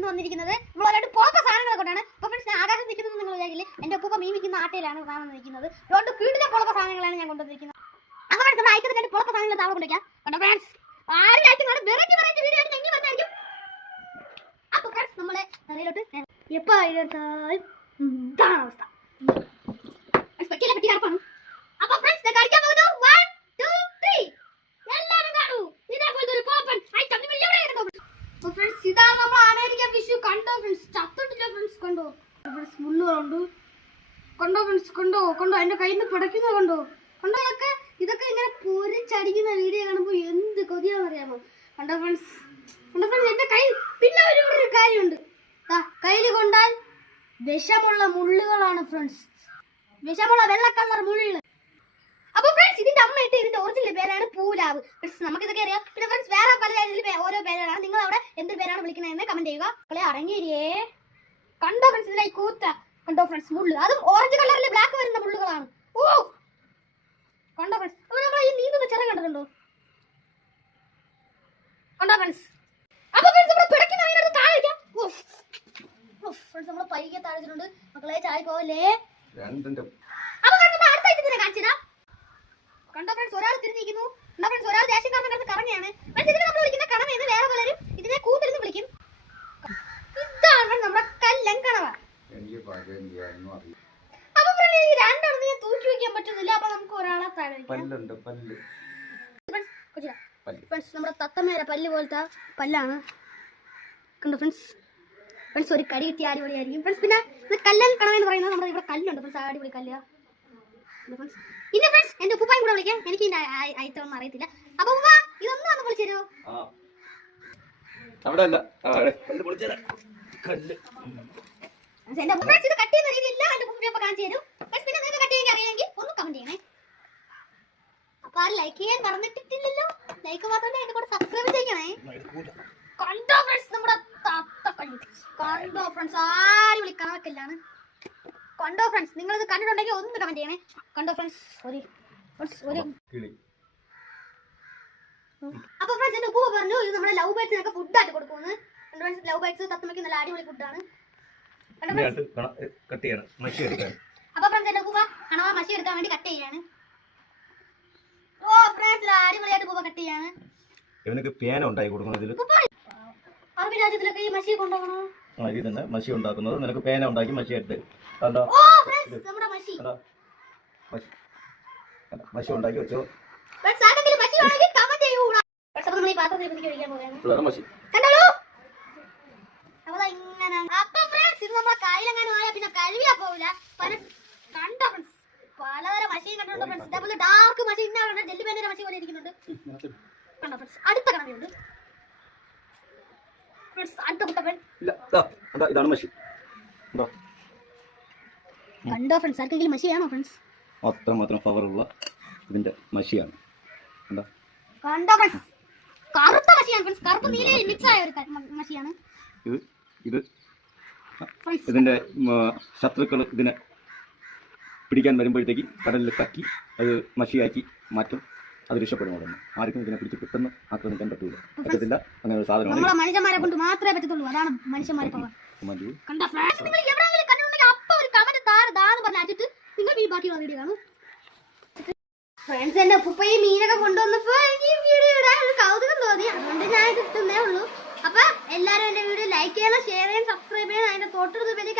ഇന്ന് വന്നിരിക്കുന്നത് നമ്മൾ ഒരുപാട് പോക്ക സാധനങ്ങളെ കൊണ്ടാണ്. അപ്പൊ ഫ്രണ്ട്സ് ഞാൻ ആകാശം നിൽക്കുന്നത് നിങ്ങൾ വിചാരിക്കില്ലേ? എന്റെ ഒപ്പം മീൻ വിൽക്കുന്ന ആട്ടയിലാണ് ഞാൻ വന്നിരിക്കുന്നത് അതുകൊണ്ട് കീടിലെ പൊളക്ക സാധനങ്ങളാണ് ഞാൻ കൊണ്ടുവന്നിരിക്കുന്നത്. അങ്ങനെ ഫ്രണ്ട്സ് നമ്മൾ ഐറ്റത്തിന് വേണ്ടി പുറത്ത സാധനങ്ങൾ താഴെ കൊണ്ടിരിക്കാം കണ്ടോ ഫ്രണ്ട്സ് ആരും ഐറ്റങ്ങളാണ് വെറൈറ്റി വെറൈറ്റി വീഡിയോ ആയിട്ട് ഞങ്ങൾ പറഞ്ഞായിരിക്കും അപ്പൊ ഫ്രണ്ട്സ് നമ്മളെ തറയിലോട്ട് എപ്പോൾ ഇതാണ് അവസ്ഥ? പറ്റിയില്ല പറ്റി കിടപ്പാണ് അപ്പൊ ഫ്രണ്ട്സ് ഞാൻ കളിക്കാൻ പോകുന്നു വൺ ടു ത്രീ എല്ലാവരും കാണൂ ഇതേപോലത്തെ ഒരു കോപ്പൺ ഐറ്റം നിങ്ങൾ എവിടെ കിടക്കും അപ്പൊ ഫ്രണ്ട്സ് ഇതാണ് നമ്മൾ അമേരിക്കൻ ഫിഷ് കണ്ടോ ഫ്രണ്ട്സ് ചത്തിട്ടില്ല ഫ്രണ്ട്സ് കണ്ടോ? ഫ്രണ്ട്സ് മുള്ളുകളുണ്ട് കണ്ടോ. ഫ്രണ്ട്സ് കണ്ടോ? കണ്ടോ? എന്റെ കയ്യിൽ നിന്ന് പിടയ്ക്കുന്നത് കണ്ടോ? കണ്ടോ ഇതൊക്കെ? ഇതൊക്കെ ഇങ്ങനെ പൊരിച്ചടിക്കുന്ന വീഡിയോ കാണുമ്പോൾ എന്ത് കൊതിയാണെന്നറിയാമോ? കണ്ടോ ഫ്രണ്ട്സ് കണ്ടോ ഫ്രണ്ട്സ് എന്റെ കയ്യിൽ പിന്നെ ഒരു ഒരു കാര്യമുണ്ട്. കയ്യിൽ കൊണ്ടാൽ വിഷമുള്ള മുള്ളുകളാണ് ഫ്രണ്ട്സ് വിഷമുള്ള വെള്ള കളർ മുള്ള് അപ്പൊ ഫ്രണ്ട്സ് ഇതിന്റെ അമ്മ ഇട്ട് ഇതിന്റെ ഒറിജിനൽ പേരാണ് പൂലാവ് ഫ്രണ്ട്സ് നമുക്ക് ഇതൊക്കെ അറിയാം. പിന്നെ ഫ്രണ്ട്സ് വേറെ പല രീതിയിൽ ഓരോ പേരാണ്. നിങ്ങൾ അവിടെ എന്ത് പേരാണ് വിളിക്കുന്നതെന്ന് കമന്റ് ചെയ്യുക. കളെ അടങ്ങിയിരിയേ കണ്ടോ ഫ്രണ്ട്സ് ഇതിലായി കൂത്ത? കണ്ടോ ഫ്രണ്ട്സ് മുള്ളു. അതും ഓറഞ്ച് കളറിൽ ബ്ലാക്ക് വരുന്ന മുള്ളുകളാണ്. ഓ! കണ്ടോ ഫ്രണ്ട്സ് അപ്പൊ നമ്മൾ ഈ നീന്തുന്ന ചെറിയ കണ്ടിട്ടുണ്ടോ? കണ്ടോ ഫ്രണ്ട്സ് അപ്പൊ ഫ്രണ്ട്സ് നമ്മൾ പിടയ്ക്കുന്ന അതിനടുത്ത് ഫ്രണ്ട്സ് നമ്മൾ മക്കളെ ചായ പോവല്ലേ? രണ്ടിന്റെ അപ്പൊ ഫ്രണ്ട്സ് നമ്മൾ അടുത്ത ഐറ്റത്തിനെ കാണിച്ചതാ കണ്ടോ ഫ്രണ്ട്സ് ഒരാൾ തിരിഞ്ഞിരിക്കുന്നു. കണ്ടോ ഫ്രണ്ട്സ് ഒരാൾ ദേശം കാരണം കിടന്ന് കറങ്ങയാണ് ഫ്രണ്ട്സ് ഇതിനെ നമ്മൾ വിളിക്കുന്ന കണവയെന്ന് വേറെ പലരും ഇതിനെ കൂത്തിരുന്ന് വിളിക്കും. ഇതാണ് നമ്മുടെ കല്ലൻ കണവ. അപ്പൊ ഫ്രണ്ട്സ് ഈ രണ്ടെണ്ണം ഞാൻ തൂക്കി വെക്കാൻ പറ്റുന്നില്ല. അപ്പൊ നമുക്ക് ഒരാളെ പല്ലുണ്ട് പല്ല്. ഫ്രണ്ട്സ് നമ്മുടെ തത്തമ്മയുടെ പല്ല് പോലത്തെ പല്ലാണ്. കണ്ടോ ഫ്രണ്ട്സ് ഫ്രണ്ട്സ് ഒരു കടി കിട്ടിയ അടിപൊളിയായിരിക്കും. ഫ്രണ്ട്സ് പിന്നെ ഇത് കല്ലൻ കണവ എന്ന് പറയുന്നത് നമ്മുടെ ഇവിടെ കല്ലുണ്ട്. ഫ്രണ്ട്സ് അടിപൊളി കല്ല്. ഫ്രണ്ട്സ് ഇന്ന് ഫ്രണ്ട്സ് എന്റെ ഉപ്പായും കൂടെ വിളിക്കാം. എനിക്ക് ഇതിന്റെ ഐറ്റം ഒന്നും അറിയത്തില്ല. അപ്പൊ ഉപ്പ ഇതൊന്നും ഒന്ന് വിളിച്ചു തരുമോ ആ അവിടെ. അല്ല എന്റെ ഫ്രണ്ട്സ് ഇത് കട്ട് ചെയ്യുന്ന രീതി എല്ലാം എന്റെ ഉപ്പ കാണിച്ചു തരും. ഫ്രണ്ട്സ് പിന്നെ നിങ്ങൾക്ക് കട്ട് ചെയ്യാൻ അറിയാമെങ്കിൽ ഒന്ന് കമന്റ് ചെയ്യണേ. അപ്പൊ ലൈക്ക് ചെയ്യാൻ മറന്നിട്ടില്ലല്ലോ ലൈക്ക് മാത്രമല്ല എന്റെ കൂടെ സബ്സ്ക്രൈബ് ചെയ്യണേ. കണ്ടോ ഫ്രണ്ട്സ് നമ്മുടെ കണ്ടോ ഫ്രണ്ട്സ് ആരും വിളിക്കാൻ കണക്കല്ലാണ് കണ്ടോ ഫ്രണ്ട്സ് നിങ്ങൾ ഇത് കണ്ടിട്ടുണ്ടെങ്കിൽ ഒന്ന് കമന്റ് ചെയ്യണേ. കണ്ടോ ഫ്രണ്ട്സ് ഒരു അപ്പൊ ഫ്രണ്ട്സ് എന്റെ ഉപ്പ പറഞ്ഞു ഇത് നമ്മുടെ ലവ് ബേർഡ്സിനൊക്കെ ഫുഡായിട്ട് കൊടുക്കുമെന്ന്. ഫ്രണ്ട്സ് ലവ് ബേർഡ്സ് തത്തമ്മയ്ക്ക് നല്ല അടിപൊളി ഫുഡാണ് കണ്ടോ അപ്പൊ ഫ്രണ്ട്സ് എന്റെ ഉപ്പ കണവ മഷി എടുക്കാൻ വേണ്ടി കട്ട് ചെയ്യാണ്. ഓ ഫ്രണ്ട്സ് അടിപൊളിയായിട്ട് ഉപ്പ കട്ട് ചെയ്യാണ്. ഇവനൊക്കെ പേന ഉണ്ടായി കൊടുക്കണം ഇതിൽ അറബി രാജ്യത്തിലൊക്കെ ഈ മഷി കൊണ്ടുപോകണോ? ഇതിൽ തന്നെ മഷി ഉണ്ടാക്കുന്നത്. നിനക്ക് പേന ഉണ്ടാക്കി മഷി എടുത്ത്. കണ്ടോ? ഓ ഫ്രണ്ട്സ് നമ്മുടെ മഷി കണ്ടോ? മഷി ഉണ്ടാക്കി വെച്ചോ. മഷി ഡാർക്ക് മഷി ഇന്നാണ് ജെല്ലി പേന്റെ മഷി പോലെ ഇരിക്കുന്നുണ്ട്. കണ്ടോ ഫ്രണ്ട്സ് അടുത്ത കണവയുണ്ട് ഫ്രണ്ട്സ് അടുത്ത കുട്ടപ്പൻ ഇല്ല ഇതാ കണ്ടോ ഇതാണ് മഷി. കണ്ടോ? ഫ്രണ്ട്സ് ആർക്കെങ്കിലും മഷി വേണോ ഫ്രണ്ട്സ്? അത്രമാത്രം പവറുള്ള ഇതിന്റെ മഷിയാണ്. കണ്ടോ? കണ്ടോ ഫ്രണ്ട്സ്? കറുത്ത മഷിയാണ് ഫ്രണ്ട്സ്. കറുപ്പ് നീല മിക്സ് ആയ ഒരു മഷിയാണ്. ഇത് ഇത് ഇതിന്റെ ശത്രുക്കൾ ഇതിനെ പിടിക്കാൻ വരുമ്പോഴത്തേക്ക് കടലിൽ കക്കി അത് മഷിയാക്കി മാറ്റും. അത് രക്ഷപ്പെടുന്നു ആർക്കും ഇതിനെ പിടിച്ച് പെട്ടെന്ന് ആക്രമിക്കാൻ പറ്റൂല. പറ്റത്തില്ല. അങ്ങനെ ഒരു സാധനമാണ്. നമ്മളെ മനുഷ്യന്മാരെ കൊണ്ട് മാത്രമേ പറ്റത്തുള്ളൂ. അതാണ് മനുഷ്യന്മാരെ ഫ്രണ്ട്സ് ഈ എന്റെ ഉപ്പയും മീനൊക്കെ കൊണ്ടുവന്നപ്പോ എനിക്ക് ഈ വീഡിയോ ഇടാൻ ഒരു കൗതുകം തോന്നി. അതുകൊണ്ട് ഞാൻ ഉള്ളൂ. അപ്പൊ എല്ലാരും എന്റെ വീഡിയോ ലൈക്ക് ചെയ്യണം ഷെയർ ചെയ്യണം സബ്സ്ക്രൈബ് ചെയ്യണം. അതിന്റെ തൊട്ടടുത്ത് വലിയ